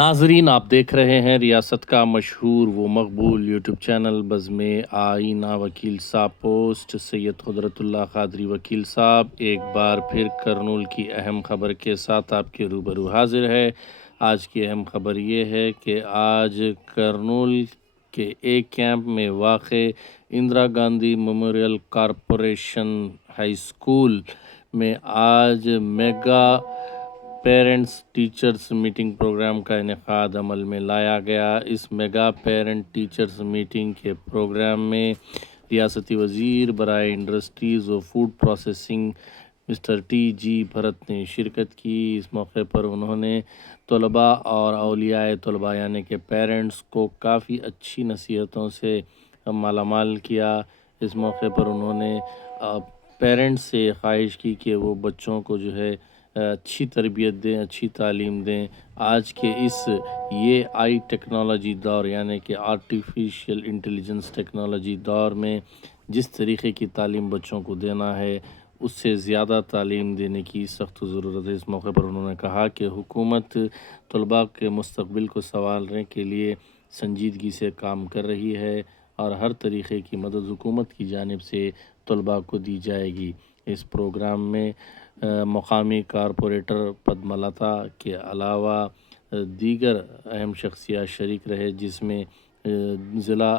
ناظرین، آپ دیکھ رہے ہیں ریاست کا مشہور و مقبول یوٹیوب چینل بزم آئینہ وکیل صاحب پوسٹ۔ سید قدرت اللہ قادری وکیل صاحب، ایک بار پھر کرنول کی اہم خبر کے ساتھ آپ کے روبرو حاضر ہے آج کی اہم خبر یہ ہے کہ آج کرنول کے ایک کیمپ میں واقع اندرا گاندھی میموریل کارپوریشن ہائی اسکول میں آج میگا پیرنٹس ٹیچرس میٹنگ پروگرام کا انعقاد عمل میں لایا گیا۔ اس میگا پیرنٹ ٹیچرس میٹنگ کے پروگرام میں ریاستی وزیر برائے انڈسٹریز و فوڈ پروسیسنگ مسٹر ٹی جی بھرت نے شرکت کی۔ اس موقع پر انہوں نے طلباء اور اولیاء طلباء یعنی کہ پیرنٹس کو کافی اچھی نصیحتوں سے مالا مال کیا۔ اس موقع پر انہوں نے پیرنٹس سے خواہش کی کہ وہ بچوں کو جو ہے اچھی تربیت دیں، اچھی تعلیم دیں۔ آج کے اس یہ آئی ٹیکنالوجی دور یعنی کہ آرٹیفیشیل انٹیلیجنس ٹیکنالوجی دور میں جس طریقے کی تعلیم بچوں کو دینا ہے، اس سے زیادہ تعلیم دینے کی سخت ضرورت ہے۔ اس موقع پر انہوں نے کہا کہ حکومت طلباء کے مستقبل کو سنوارنے کے لیے سنجیدگی سے کام کر رہی ہے اور ہر طریقے کی مدد حکومت کی جانب سے طلباء کو دی جائے گی۔ اس پروگرام میں مقامی کارپوریٹر پدم لتا کے علاوہ دیگر اہم شخصیات شریک رہے، جس میں ضلع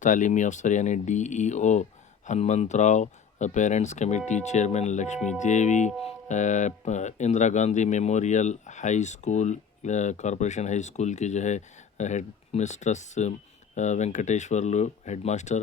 تعلیمی افسر یعنی ڈی ای او ہنمنت راؤ، پیرنٹس کمیٹی چیئرمین لکشمی دیوی اندرا گاندھی میموریل ہائی اسکول کارپوریشن ہائی اسکول کے جو ہے، ہیڈ مسٹرس وینکٹیشور لو، ہیڈ ماسٹر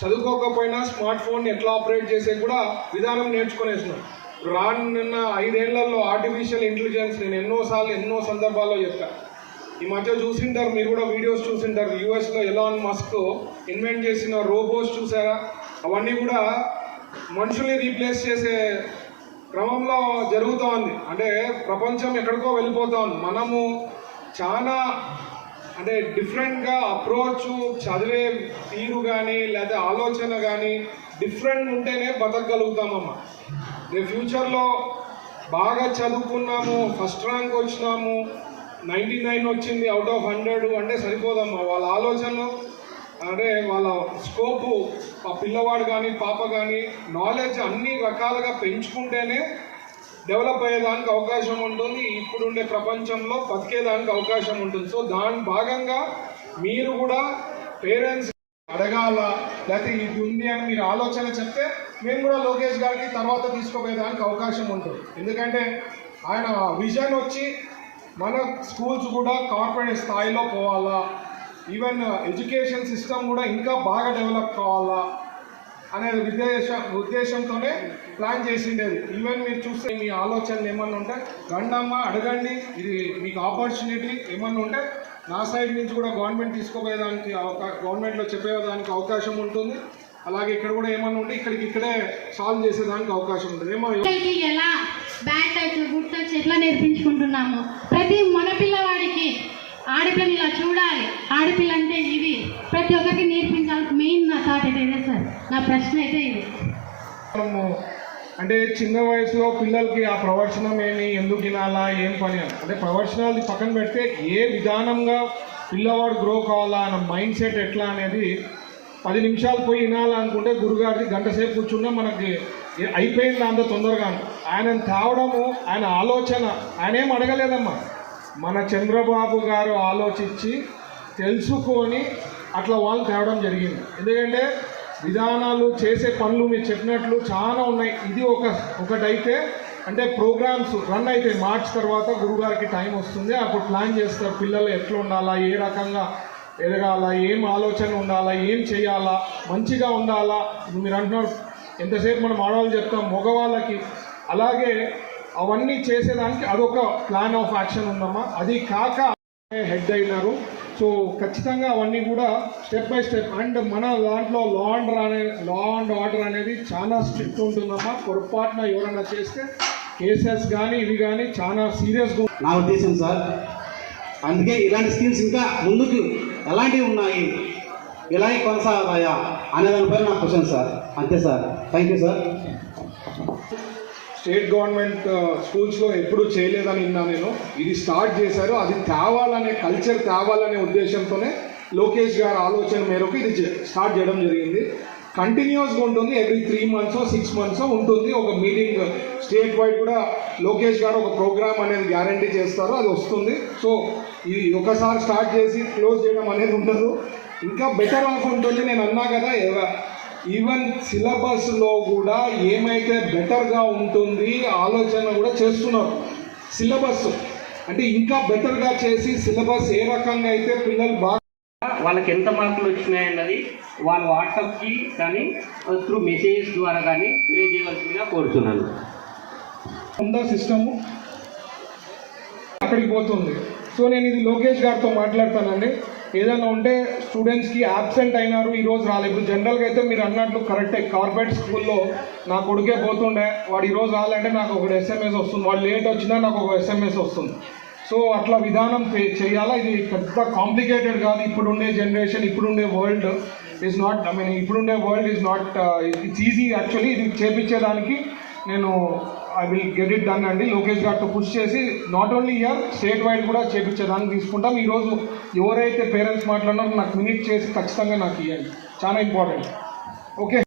చదువుకోకపోయినా smart phone ఎట్లా operate చేసే కూడా విధానం నేర్చుకునేసినాం. రానున్న ఐదేళ్ళలో ఆర్టిఫిషియల్ ఇంటెలిజెన్స్ నేను ఎన్నోసార్లు ఎన్నో సందర్భాల్లో చెప్పాను ఈ మధ్య చూసింటారు మీరు కూడా వీడియోస్ చూసింటారు. యూఎస్లో ఎలాన్ మస్క్ ఇన్వెంట్ చేసిన రోబోస్ చూసారా? అవన్నీ కూడా మనుషుల్ని రీప్లేస్ చేసే క్రమంలో జరుగుతూ ఉంది అంటే ప్రపంచం ఎక్కడికో వెళ్ళిపోతా ఉంది మనము చాలా అంటే డిఫరెంట్గా అప్రోచ్ చదివే తీరు కానీ లేదా ఆలోచన కానీ డిఫరెంట్ ఉంటేనే బతకగలుగుతామమ్మ. రేపు ఫ్యూచర్లో బాగా చదువుకున్నాము ఫస్ట్ ర్యాంక్ వచ్చినాము నైంటీ నైన్ వచ్చింది అవుట్ ఆఫ్ హండ్రెడ్ అంటే సరిపోదమ్మా. వాళ్ళ ఆలోచనలు అంటే వాళ్ళ స్కోపు ఆ పిల్లవాడు కానీ పాప కానీ నాలెడ్జ్ అన్ని రకాలుగా పెంచుకుంటేనే డెవలప్ అయ్యేదానికి అవకాశం ఉంటుంది. ఇప్పుడుండే ప్రపంచంలో బతికేదానికి అవకాశం ఉంటుంది. సో దాని భాగంగా మీరు కూడా పేరెంట్స్ అడగాల లేకపోతే ఇది ఉంది అని మీరు ఆలోచన చెప్తే మేము కూడా లోకేష్ గారికి తర్వాత తీసుకుపోయేదానికి అవకాశం ఉంటుంది. ఎందుకంటే ఆయన విజన్ వచ్చి మన స్కూల్స్ కూడా కార్పొరేట్ స్థాయిలో పోవాలా. ఈవెన్ ఎడ్యుకేషన్ సిస్టమ్ కూడా ఇంకా బాగా డెవలప్ కావాలా. అనే ఉద్దేశ ఉద్దేశంతోనే ప్లాన్ చేసిండేది. ఈవెన్ మీరు చూస్తే మీ ఆలోచనలు ఏమన్నా ఉంటే గండమ్మ అడగండి. ఇది మీకు ఆపర్చునిటీ ఏమన్నా ఉంటే నా సైడ్ నుంచి కూడా గవర్నమెంట్ తీసుకోపోయేదానికి అవకా గవర్నమెంట్లో చెప్పేదానికి అవకాశం ఉంటుంది. అలాగే ఇక్కడ కూడా ఏమన్నా ఉంటే ఇక్కడికి ఇక్కడే సాల్వ్ చేసేదానికి అవకాశం ఉంటుంది. ఏమో ఎలా బ్యాడ్ టచ్ గుడ్ టచ్ ఎట్లా నేర్పించుకుంటున్నాము? ప్రతి మన పిల్లవాడికి ఆడపిల్లని ఇలా చూడాలి. ఆడపిల్ల అంటే ఇది ప్రతి ఒక్క నేర్పించాలి మెయిన్ నా థాట్ అయితే ఇదే సార్ నా ప్రశ్న అయితే ఇది. మనము అంటే చిన్న వయసులో పిల్లలకి ఆ ప్రవచనం ఏమి ఎందుకు వినాలా ఏం పని అని. అంటే ప్రవచనాలు పక్కన పెడితే ఏ విధానంగా పిల్లవాడు గ్రో కావాలా అన్న మైండ్ సెట్ ఎట్లా అనేది పది నిమిషాలు పోయి వినాలనుకుంటే గురుగారిది గంట సేపు కూర్చున్నా మనకి అయిపోయింది అంత తొందరగా. ఆయన తేవడము ఆయన ఆలోచన ఆయన ఏం అడగలేదమ్మా. మన చంద్రబాబు గారు ఆలోచించి తెలుసుకొని అట్లా వాళ్ళు తేవడం జరిగింది. ఎందుకంటే విధానాలు చేసే పనులు మీరు చెప్పినట్లు చాలా ఉన్నాయి. ఇది ఒక ఒకటైతే అంటే ప్రోగ్రామ్స్ రన్ అయితే మార్చ్ తర్వాత గురుగారికి టైం వస్తుంది. అప్పుడు ప్లాన్ చేస్తారు పిల్లలు ఎట్లా ఉండాలా ఏ రకంగా ఎదగాల ఏం ఆలోచన ఉండాలా ఏం చేయాలా మంచిగా ఉండాలా. ఇప్పుడు మీరు అంటున్నారు ఎంతసేపు మనం ఆడవాళ్ళు చెప్తాం మగవాళ్ళకి. అలాగే అవన్నీ చేసేదానికి అదొక ప్లాన్ ఆఫ్ యాక్షన్ ఉందమ్మా. అది కాక హెడ్ అయినారు. సో ఖచ్చితంగా అవన్నీ కూడా స్టెప్ బై స్టెప్ అండ్ మన దాంట్లో లా అండ్ అనే లా అండ్ ఆర్డర్ అనేది చాలా స్ట్రిక్ట్ ఉంటుందమ్మా. పొరపాటున ఎవరైనా చేస్తే కేసెస్ కానీ ఇవి కానీ చాలా సీరియస్గా నా ఉద్దేశం సార్ అందుకే ఇలాంటి స్కీమ్స్ ఇంకా ముందుకు ఎలాంటివి ఉన్నాయి? ఇలాగే కొనసాగాయా? అనే దానిపై నా క్వశ్చన్ సార్. అంతే sir. Thank you sir state government స్కూల్స్లో ఎప్పుడూ చేయలేదని విన్నా నేను. ఇది స్టార్ట్ చేశారు. అది తేవాలనే కల్చర్ తేవాలనే ఉద్దేశంతోనే లోకేష్ గారి ఆలోచన మేరకు ఇది స్టార్ట్ చేయడం జరిగింది. కంటిన్యూస్గా ఉంటుంది. Every three months six months ఉంటుంది. ఒక మీటింగ్ స్టేట్ వైడ్ కూడా లోకేష్ గారు ఒక ప్రోగ్రామ్ అనేది గ్యారంటీ చేస్తారు. అది వస్తుంది. సో ఇది ఒకసారి స్టార్ట్ చేసి క్లోజ్ చేయడం అనేది ఉండదు. ఇంకా బెటర్ ఆఫ్ ఉంటుంది. నేను అన్నా కదా ఈవెన్ సిలబస్లో కూడా ఏమైతే బెటర్గా ఉంటుంది ఆలోచన కూడా చేస్తున్నారు. సిలబస్ అంటే ఇంకా బెటర్గా చేసి సిలబస్ ఏ రకంగా అయితే పిల్లలు బాగా వాళ్ళకి ఎంత మార్కులు వచ్చినాయి అన్నది వాళ్ళ వాట్సాప్కి కానీ త్రూ మెసేజ్ ద్వారా కానీ తెలియజేయవలసిందిగా కోరుతున్నాను ఉందా సిస్టము? అక్కడికి పోతుంది. సో నేను ఇది లోకేష్ గారితో మాట్లాడతానండి. ఏదైనా ఉంటే స్టూడెంట్స్కి యాబ్సెంట్ అయినారు ఈ రోజు రాలేదు ఇప్పుడు జనరల్గా అయితే మీరు అన్నట్లు కరెక్టే కార్పొరేట్ స్కూల్లో నా కొడుకే పోతుండే. వాడు ఈ రోజు రాలంటే నాకు ఒక ఎస్ఎంఎస్ వస్తుంది. వాడు లేట్ వచ్చినా నాకు ఒక ఎస్ఎంఎస్ వస్తుంది. సో అట్లా విధానం చేయాలా? ఇది పెద్ద కాంప్లికేటెడ్ కాదు. ఇప్పుడుండే జనరేషన్ ఇప్పుడుండే world is not I mean ఇప్పుడుండే world is not it's easy actually ఇది చేపించేదానికి నేను I will get it done అండి. లోకేష్ గారితో పుష్ చేసి not only year state wide కూడా చేపించేదానికి తీసుకుంటాం. ఈరోజు ఎవరైతే పేరెంట్స్ మాట్లాడినారో నాకు మినిట్ చేసి ఖచ్చితంగా నాకు ఇవ్వండి చాలా ఇంపార్టెంట్. ఓకే.